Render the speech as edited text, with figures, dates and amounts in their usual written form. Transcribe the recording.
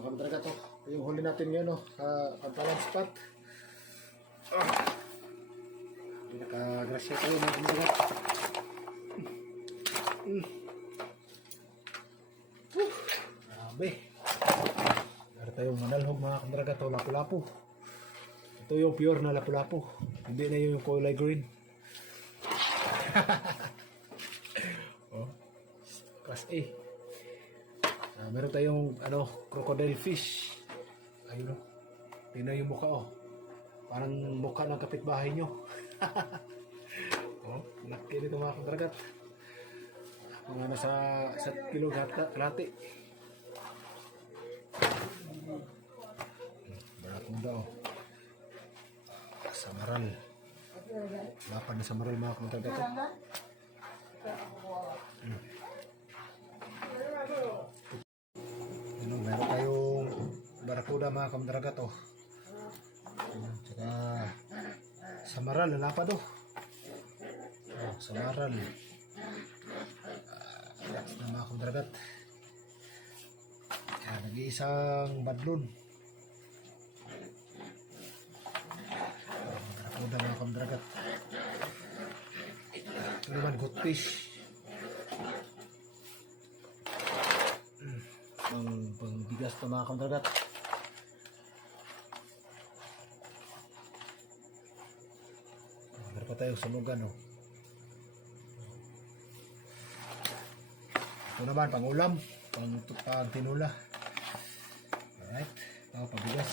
mga kadraga to. Yung huli natin ngayon, sa Pantalan spot. Pinaka-grasya tayo mga kadraga. Grabe. Meron tayong manalhog mga kadraga to, lapu-lapu. Ito yung pure na lapu-lapu. Hindi na yung kulay green. Class A. Meron tayong crocodile fish. Ayun tingnan yung mukha parang mukha ng kapitbahay nyo. Laki nito mga kadragat. Mga nasa 7 kilo kalate. Barakunda samaral. Lapan na samaral mga kadragat. Meron tayong barakuda mga kadragat tsaka samaral, lalapad samaral. Next na mga kadragat. Nag-iisang badlon. Barakuda mga kadragat. Ito naman goldfish. Pangbigas na mga kadragat. Meron pa tayong sunugan ito naman pang ulam, pang tinula. Alright, pangbigas.